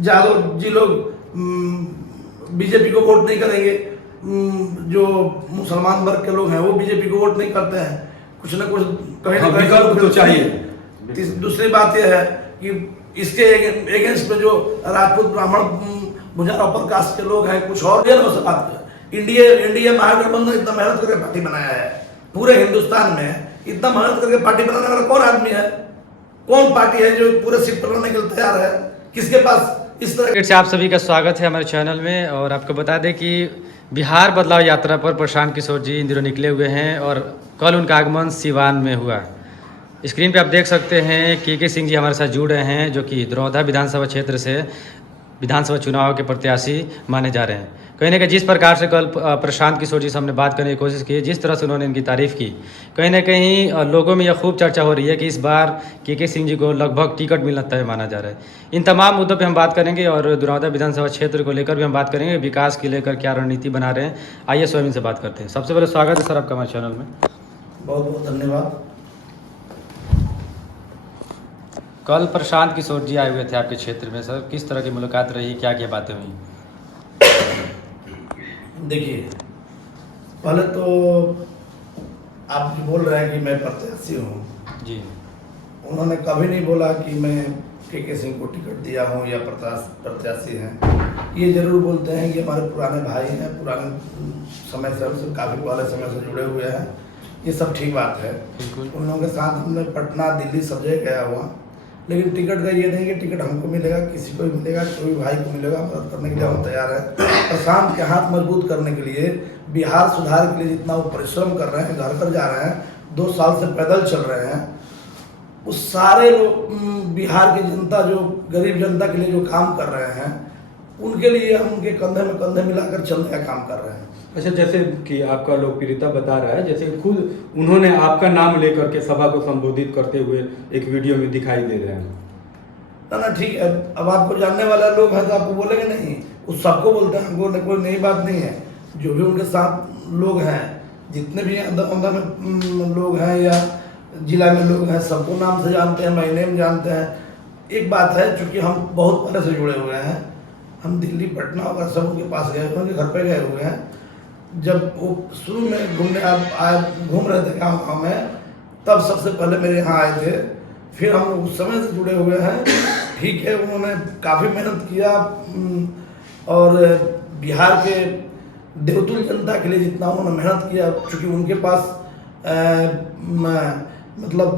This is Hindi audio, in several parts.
यादव जी लोग बीजेपी को वोट नहीं करेंगे, जो मुसलमान वर्ग के लोग हैं वो बीजेपी को वोट नहीं करते हैं। कुछ ना कुछ कहीं ना कहीं तो चाहिए। दूसरी बात यह है कि इसके अगेंस्ट में जो राजपूत ब्राह्मण गुजर अपर कास्ट के लोग हैं, कुछ और से बात कर। इंडिया महागठबंधन इतना मेहनत करके पार्टी बनाया है, पूरे हिंदुस्तान में इतना मेहनत करके पार्टी बनाने वाला कौन आदमी है, कौन पार्टी है जो पूरे सीट पर लड़ने के लिए तैयार है? किसके पास इस तरह से आप सभी का स्वागत है हमारे चैनल में। और आपको बता दें कि बिहार बदलाव यात्रा पर प्रशांत किशोर जी इन दिनों निकले हुए हैं और कल उनका आगमन सिवान में हुआ। स्क्रीन पे आप देख सकते हैं के सिंह जी हमारे साथ जुड़ रहे हैं, जो कि दरौदा विधानसभा क्षेत्र से विधानसभा चुनाव के प्रत्याशी माने जा रहे हैं। कहीं ना कहीं जिस प्रकार से कल प्रशांत किशोर जी से हमने बात करने की कोशिश की, जिस तरह से उन्होंने इनकी तारीफ़ की, कहीं ना कहीं लोगों में यह खूब चर्चा हो रही है कि इस बार के सिंह जी को लगभग टिकट मिलना तय माना जा रहा है। इन तमाम मुद्दों पे हम बात करेंगे और दरौदा विधानसभा क्षेत्र को लेकर भी हम बात करेंगे, विकास के लेकर क्या रणनीति बना रहे हैं। आइए स्वयं इनसे बात करते हैं। सबसे पहले स्वागत है सर आपका हमारे चैनल में। बहुत बहुत धन्यवाद। कल प्रशांत किशोर जी आए हुए थे आपके क्षेत्र में, सर किस तरह की मुलाकात रही, क्या क्या बातें हुई? देखिए, पहले तो आप जो बोल रहे हैं कि मैं प्रत्याशी हूँ जी, उन्होंने कभी नहीं बोला कि मैं के सिंह को टिकट दिया हूँ या प्रत्याशी हैं। ये जरूर बोलते हैं कि हमारे पुराने भाई हैं, पुराने समय से काफ़ी पहले समय से जुड़े हुए हैं। ये सब ठीक बात है, उन लोगों के साथ हमने पटना दिल्ली सब जगह गया हुआ, लेकिन टिकट का ये नहीं कि टिकट हमको मिलेगा, किसी को भी मिलेगा, कोई भाई को मिलेगा, मदद करने के लिए हम तैयार है। प्रशांत के हाथ मजबूत करने के लिए, बिहार सुधार के लिए जितना वो परिश्रम कर रहे हैं, घर घर जा रहे हैं, 2 साल से पैदल चल रहे हैं, उस सारे लोग बिहार की जनता, जो गरीब जनता के लिए जो काम कर रहे हैं, उनके लिए हम उनके कंधे में कंधे मिलाकर चलने का काम कर रहे हैं। अच्छा, जैसे कि आपका लोकप्रियता बता रहा है, जैसे खुद उन्होंने आपका नाम लेकर के सभा को संबोधित करते हुए एक वीडियो में दिखाई दे रहे हैं। ना ठीक है, अब आपको जानने वाले लोग हैं तो आपको बोलेंगे नहीं, उस सबको बोलते हैं, हमको कोई नई बात नहीं है। जो भी उनके साथ लोग हैं, जितने भी अंदर में लोग हैं या जिला में लोग हैं, सबको नाम से जानते हैं, महीने में जानते हैं। एक बात है, चूँकि हम बहुत पहले से जुड़े हुए हैं, हम दिल्ली पटना और सब उनके पास गए, उनके घर पे गए हुए हैं। जब वो शुरू में घूम रहे थे गाँव में, तब सबसे पहले मेरे यहाँ आए थे, फिर हम उस समय से जुड़े हुए हैं। ठीक है, उन्होंने काफ़ी मेहनत किया और बिहार के देवतुल जनता के लिए जितना उन्होंने मेहनत किया, चूँकि उनके पास मतलब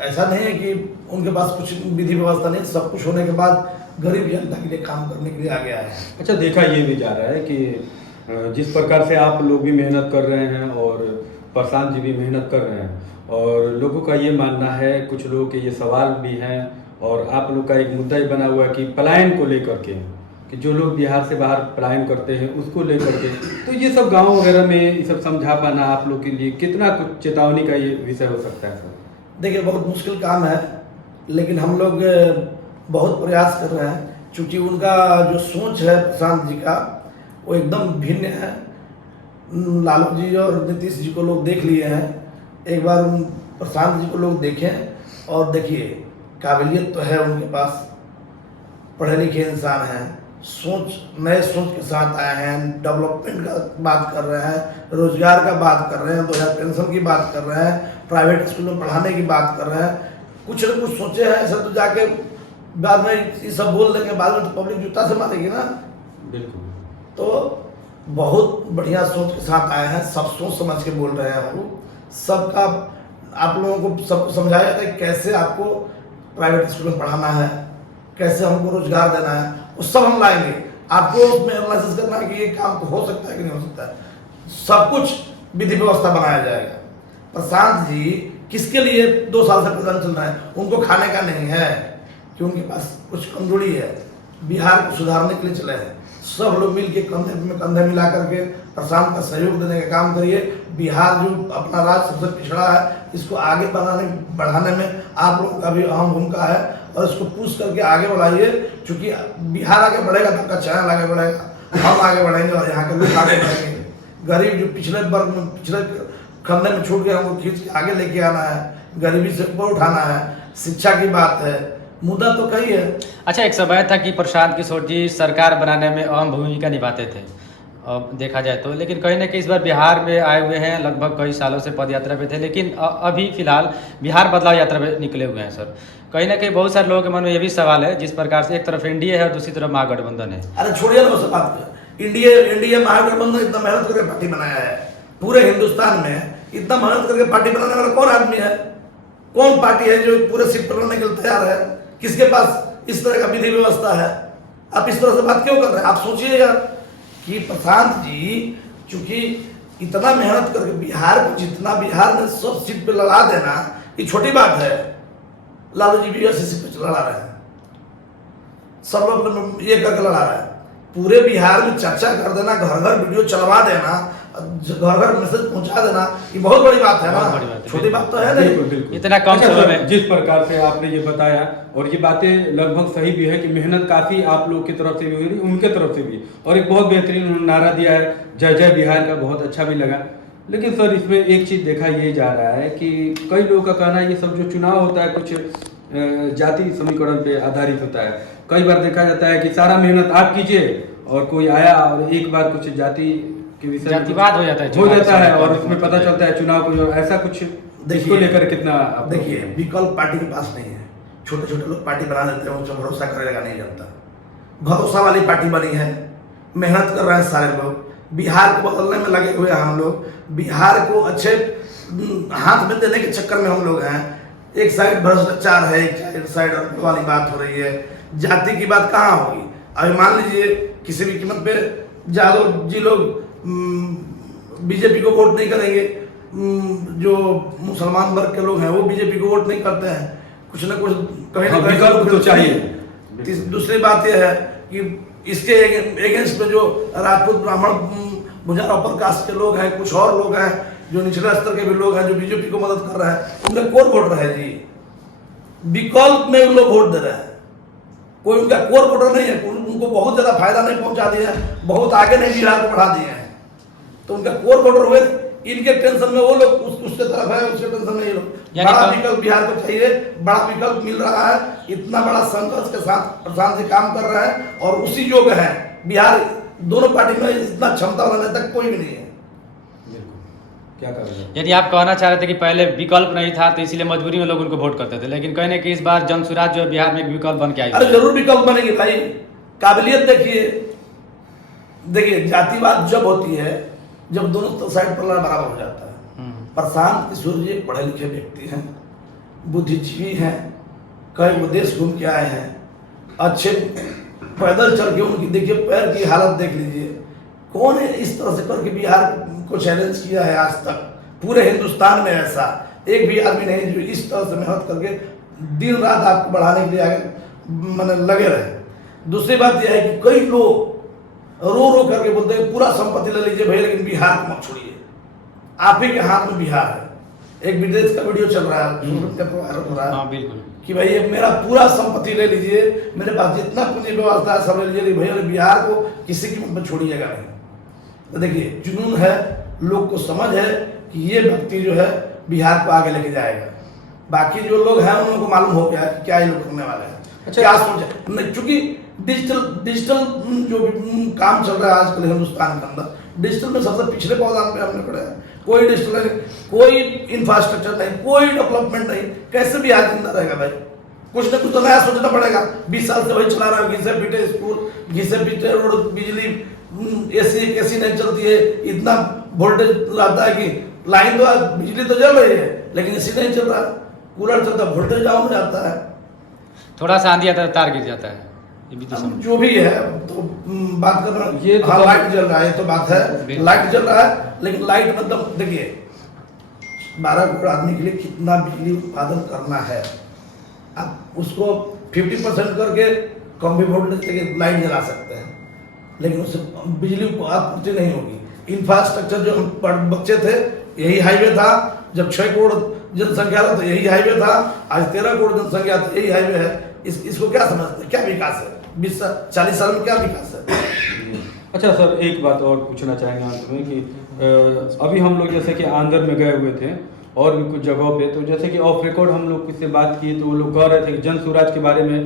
ऐसा नहीं है कि उनके पास कुछ विधि व्यवस्था नहीं, सब कुछ होने के बाद गरीब जनता के लिए काम करने के लिए आगे आए हैं। अच्छा, देखा ये भी जा रहा है कि जिस प्रकार से आप लोग भी मेहनत कर रहे हैं और प्रशांत जी भी मेहनत कर रहे हैं, और लोगों का ये मानना है, कुछ लोगों के ये सवाल भी हैं, और आप लोग का एक मुद्दा ही बना हुआ है कि पलायन को लेकर के, कि जो लोग बिहार से बाहर पलायन करते हैं उसको लेकर के, तो ये सब गाँव वगैरह में ये सब समझा पाना आप लोग के लिए कितना कुछ चेतावनी का ये विषय हो सकता है? सर देखिए, बहुत मुश्किल काम है, लेकिन हम लोग बहुत प्रयास कर रहे हैं। चूँकि उनका जो सोच है प्रशांत जी का, वो एकदम भिन्न है। लालू जी और नीतीश जी को लोग देख लिए हैं, एक बार उन प्रशांत जी को लोग देखें और देखिए, काबिलियत तो है उनके पास, पढ़े लिखे इंसान हैं, नए सोच के साथ आए हैं, डेवलपमेंट का बात कर रहे हैं, रोजगार का बात कर रहे हैं, 2000 पेंशन की बात कर रहे हैं, प्राइवेट स्कूल में पढ़ाने की बात कर रहे हैं। कुछ न कुछ सोचे हैं, ऐसा तो जाके बाद में ये सब बोल देंगे, बाद में तो पब्लिक जूता से मारेगी ना। बिल्कुल। तो बहुत बढ़िया सोच के साथ आए हैं, सब सोच समझ के बोल रहे हैं। हम सबका आप लोगों को सबको समझाया जाता है कैसे आपको प्राइवेट स्कूल में पढ़ाना है, कैसे हमको रोजगार देना है, वो सब हम लाएंगे। आपको उसमें एनालिसिस करना है कि ये काम तो हो सकता है कि नहीं हो सकता है, सब कुछ विधि व्यवस्था बनाया जाएगा। प्रशांत जी किसके लिए 2 साल से पैदल चल रहे हैं? उनको खाने का नहीं है कि उनके पास कुछ कमजोरी है, बिहार को सुधारने के लिए चले हैं। सब लोग मिल के कंधे में कंधे मिला करके प्रशांत का सहयोग देने का काम करिए। बिहार जो अपना राज्य सबसे पिछड़ा है, इसको आगे बढ़ाने में आप लोगों का भी अहम भूमिका है, और इसको पुश करके आगे बढ़ाइए। चूँकि बिहार आगे बढ़ेगा तो आपका चैनल आगे बढ़ेगा, हम आगे बढ़ेंगे और यहाँ के लोग आगे बढ़ेंगे। गरीब जो पिछले वर्ग में, पिछले खंडे में छूट गया, हमको खींच के आगे लेके आना है, गरीबी से ऊपर उठाना है। शिक्षा की बात है, मुद्दा तो कई है। अच्छा, एक समय था कि प्रशांत किशोर जी सरकार बनाने में अहम भूमिका निभाते थे, अब देखा जाए तो, लेकिन कहीं ना कहीं इस बार बिहार में आए हुए हैं, लगभग कई सालों से पद यात्रा पे थे, लेकिन अभी फिलहाल बिहार बदलाव यात्रा पे निकले हुए हैं सर। कहीं ना कहीं बहुत सारे लोगों के मन में ये भी सवाल है, जिस प्रकार से एक तरफ एनडीए है और दूसरी तरफ महागठबंधन है। अरे छोड़िए ना उस बात को, इंडिया महागठबंधन इतना मेहनत करके पार्टी बनाया है, पूरे हिंदुस्तान में इतना मेहनत करके पार्टी बनाने वाला कौन आदमी है, कौन पार्टी है जो पूरे सीट पर लड़ने के लिए तैयार है, किसके पास इस तरह का विधि व्यवस्था है? आप इस तरह से बात क्यों कर रहे हैं? आप सोचिएगा कि प्रशांत जी चूंकि इतना मेहनत करके बिहार को जितना बिहार में सब सीट पे लड़ा देना ये छोटी बात है। लालू जी भी ऐसी सीट पे लड़ा रहे हैं, सब लोग ये करके लड़ा रहे हैं, पूरे बिहार में चर्चा कर देना, घर घर वीडियो चलवा देना, घर घर मैसेज पहुंचा देना, ये बहुत बड़ी बात है ना, छोटी बात तो है बिल्कुल नहीं। बिल्कुल। इतना कम अच्छा समय सर, में जिस प्रकार से आपने ये बताया और ये बातें लगभग सही भी है कि मेहनत काफी आप लोग की तरफ से भी हुई, उनके तरफ से भी, और एक बहुत बेहतरीन उन्होंने नारा दिया है जय जय बिहार का, बहुत अच्छा भी लगा। लेकिन सर इसमें एक चीज देखा ये जा रहा है कि कई लोगों का कहना है ये सब जो चुनाव होता है कुछ जाति समीकरण पे आधारित होता है। कई बार देखा जाता है कि सारा मेहनत आप कीजिए और कोई आया और एक बार कुछ जाति के विषय जातिवाद हो जाता है और उसमें पता चलता है चुनाव को जो ऐसा कुछ इसको लेकर कितना देखिए विकल्प पार्टी के पास नहीं है, छोटे छोटे लोग पार्टी बना देते हैं, उनसे भरोसा करेगा नहीं जनता। भरोसा वाली पार्टी बनी है, मेहनत कर रहे हैं सारे लोग, बिहार को बदलने में लगे हुए हैं हम लोग, बिहार को अच्छे हाथ में देने के चक्कर में हम लोग हैं। एक साइड भ्रष्टाचार है, एक साइड वाली बात हो रही है, जाति की बात कहाँ होगी? अभी मान लीजिए किसी भी कीमत पे यादव जी लोग बीजेपी को वोट नहीं करेंगे, जो मुसलमान वर्ग के लोग हैं वो बीजेपी को वोट नहीं करते हैं, कुछ ना कुछ कहीं ना कहीं विकल्प तो चाहिए। दूसरी बात यह है कि इसके अगेंस्ट में जो राजपूत ब्राह्मण मुझार अपर कास्ट के लोग हैं, कुछ और लोग हैं जो निचले स्तर के भी लोग हैं जो बीजेपी को मदद कर रहे हैं, उनका कोर वोटर है जी, विकल्प में उन लोग वोट दे रहे हैं, कोई उनका कोर वोटर नहीं है, उनको बहुत ज्यादा फायदा नहीं पहुंचा दिया है, बहुत आगे नहीं बिहार को बढ़ा दिए हैं, तो उनका कोर वोटर हुए, इनके टेंशन में वो लोग उसके तरफ है, उसके टेंशन में ये लोग। बड़ा विकल्प बिहार को चाहिए, बड़ा विकल्प मिल रहा है, इतना बड़ा संघर्ष के साथ प्रशांत जी काम कर रहे हैं और उसी योग्य है। बिहार दोनों पार्टी में इतना क्षमता वाला नेता कोई भी नहीं है। क्या कर रहे हैं? यदि आप कहना चाह रहे थे कि पहले विकल्प नहीं था तो इसलिए मजबूरी में लोग उनको वोट करते थे, लेकिन कहने कि इस बार जनसुराज जो बिहार में एक विकल्प बन के आई। अरे जरूर विकल्प बनेगी भाई, काबिलियत देखिए जातिवाद जब होती है जब दोनों साइड पर बराबर हो जाता है। प्रशांत किशोर जी पढ़े लिखे व्यक्ति हैं, बुद्धिजीवी हैं, कई विदेश घूम के आए हैं, अच्छे पैदल चल के उनकी देखिए पैर की हालत देख लीजिए, कौन है इस तरह से करके बिहार को चैलेंज किया है आज तक? पूरे हिंदुस्तान में ऐसा एक भी आदमी नहीं जो इस तरह से मेहनत करके दिन रात आपको बढ़ाने के लिए आगे मैंने लगे रहे। दूसरी बात यह है कि कई लोग रो रो करके बोलते हैं पूरा संपत्ति ले लीजिए भैया लेकिन बिहार को मत छोड़िए, आप ही के हाथ में बिहार है। एक विदेश का वीडियो चल रहा है हो रहा है बिल्कुल कि भाई मेरा पूरा संपत्ति ले लीजिए, मेरे पास जितना पूंजी व्यवस्था है सब ले लीजिए, भैया बिहार को किसी कीमत पर छोड़िएगा नहीं। तो देखिए जुनून है, लोग को समझ है कि ये व्यक्ति जो है बिहार को आगे लेके जाएगा। बाकी जो लोग हैं उनको मालूम हो गया कि क्या ये लोग करने वाले हैं। अच्छा, क्या सोचे, चूंकि डिजिटल जो काम चल रहा है आजकल हिंदुस्तान के अंदर, डिजिटल में सबसे पिछले पावदान पे हमने खड़े हैं। कोई डिजिटल नहीं, कोई इंफ्रास्ट्रक्चर नहीं, कोई डेवलपमेंट नहीं, कैसे बिहार जिंदा रहेगा भाई? कुछ ना कुछ तो नया सोचना पड़ेगा। 20 साल से वही चला रहा है, घिसे पीटे स्कूल, घिसे पीटे रोड, बिजली एसी नहीं चलती है, इतना वोल्टेज रहता है कि लाइन तो बिजली तो जल रही है लेकिन एसी नहीं चल रहा, कूलर चलता वोल्टेज डाउन हो जाता है, थोड़ा सा आंधी आता है तार गिर जाता है। ये भी तो अब जो भी है तो बात कर रहा हूँ, ये तो हाँ लाइट जल रहा है, ये तो बात है, लाइट जल रहा है, लेकिन लाइट मतलब देखिए 12 करोड़ आदमी के लिए कितना बिजली उत्पादन करना है, आप उसको 50% करके कम भी वोल्टेज लेके लाइट जला सकते हैं, लेकिन उससे बिजली आपूर्ति नहीं होगी। इंफ्रास्ट्रक्चर जो हम बच्चे थे यही हाईवे था, जब 6 करोड़ जनसंख्या था तो यही हाईवे था, आज 13 करोड़ जनसंख्या तो यही हाईवे है। इसको क्या समझते हैं, क्या विकास है? 20-40 साल में क्या विकास है? अच्छा सर, एक बात और पूछना चाहेंगे अंत में कि अभी हम लोग जैसे कि आंध्र में गए हुए थे और भी कुछ जगहों पे। तो जैसे कि ऑफ रिकॉर्ड हम लोग किससे बात किए तो वो लोग कह रहे थे कि जन स्वराज के बारे में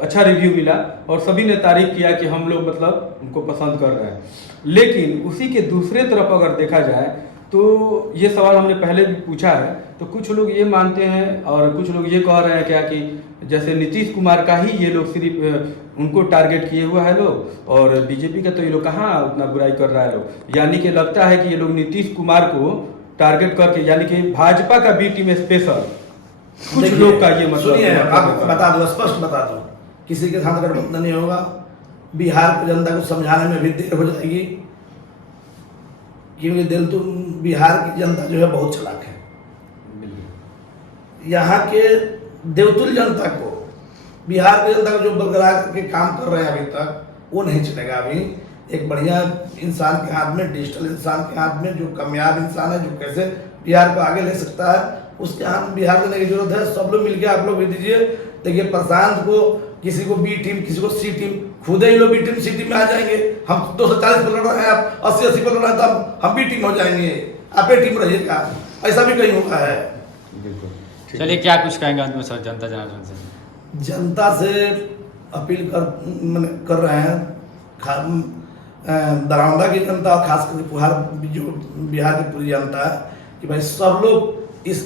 अच्छा रिव्यू मिला और सभी ने तारीफ किया कि हम लोग मतलब उनको पसंद कर रहे हैं। लेकिन उसी के दूसरे तरफ अगर देखा जाए तो ये सवाल हमने पहले भी पूछा है, तो कुछ लोग ये मानते हैं और कुछ लोग ये कह रहे हैं क्या कि जैसे नीतीश कुमार का ही ये लोग सिर्फ उनको टारगेट किए हुआ है लोग, और बीजेपी का तो ये लोग कहाँ उतना बुराई कर रहा है लोग। यानी कि लगता है कि ये लोग नीतीश कुमार को टारगेट करके, यानी कि भाजपा का बी टीम स्पेशल कुछ देखिए, लोग का ये मतलब सुनिए, आपको बता दो, स्पष्ट बता दो, किसी के साथ गठबंधन नहीं होगा। बिहार की जनता को समझाने में भी देर हो जाएगी, क्योंकि दिल तो बिहार की जनता जो है बहुत चालाक है। यहाँ के देवतुल्य जनता को, बिहार की जनता को जो बरकरार करके काम कर रहे हैं अभी तक, वो नहीं चलेगा। अभी एक बढ़िया इंसान के हाथ में, डिजिटल इंसान के हाथ में, जो कामयाब इंसान है, जो कैसे बिहार को आगे ले सकता है, उसके हाथ में बिहार देने की जरूरत है। सब लोग मिलकर आप लोग भी दीजिए। देखिए, प्रशांत को, किसी को बी टीम, किसी को सी टीम, खुद ही लोग बी टीम सी टीम में आ जाएंगे। हम 240 पर लड़ रहे हैं, आप 80 पर लड़ रहे हैं, तब हम बी टीम हो जाएंगे, आप ए टीम रहिएगा। ऐसा भी कहीं होता है। चलिए, क्या कुछ कहेंगे अंत में सर जनता जनार्दन से? जनता से अपील कर रहे हैं, दरौंदा की जनता और खासकर जो बिहार की पूरी जनता है, कि भाई सब लोग इस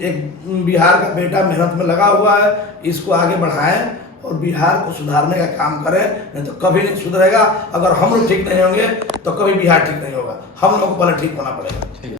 एक बिहार का बेटा मेहनत में लगा हुआ है, इसको आगे बढ़ाएं और बिहार को सुधारने का काम करें। नहीं तो कभी नहीं सुधरेगा। अगर हम लोग ठीक नहीं होंगे तो कभी बिहार ठीक नहीं होगा। हम लोग को पहले ठीक होना पड़ेगा।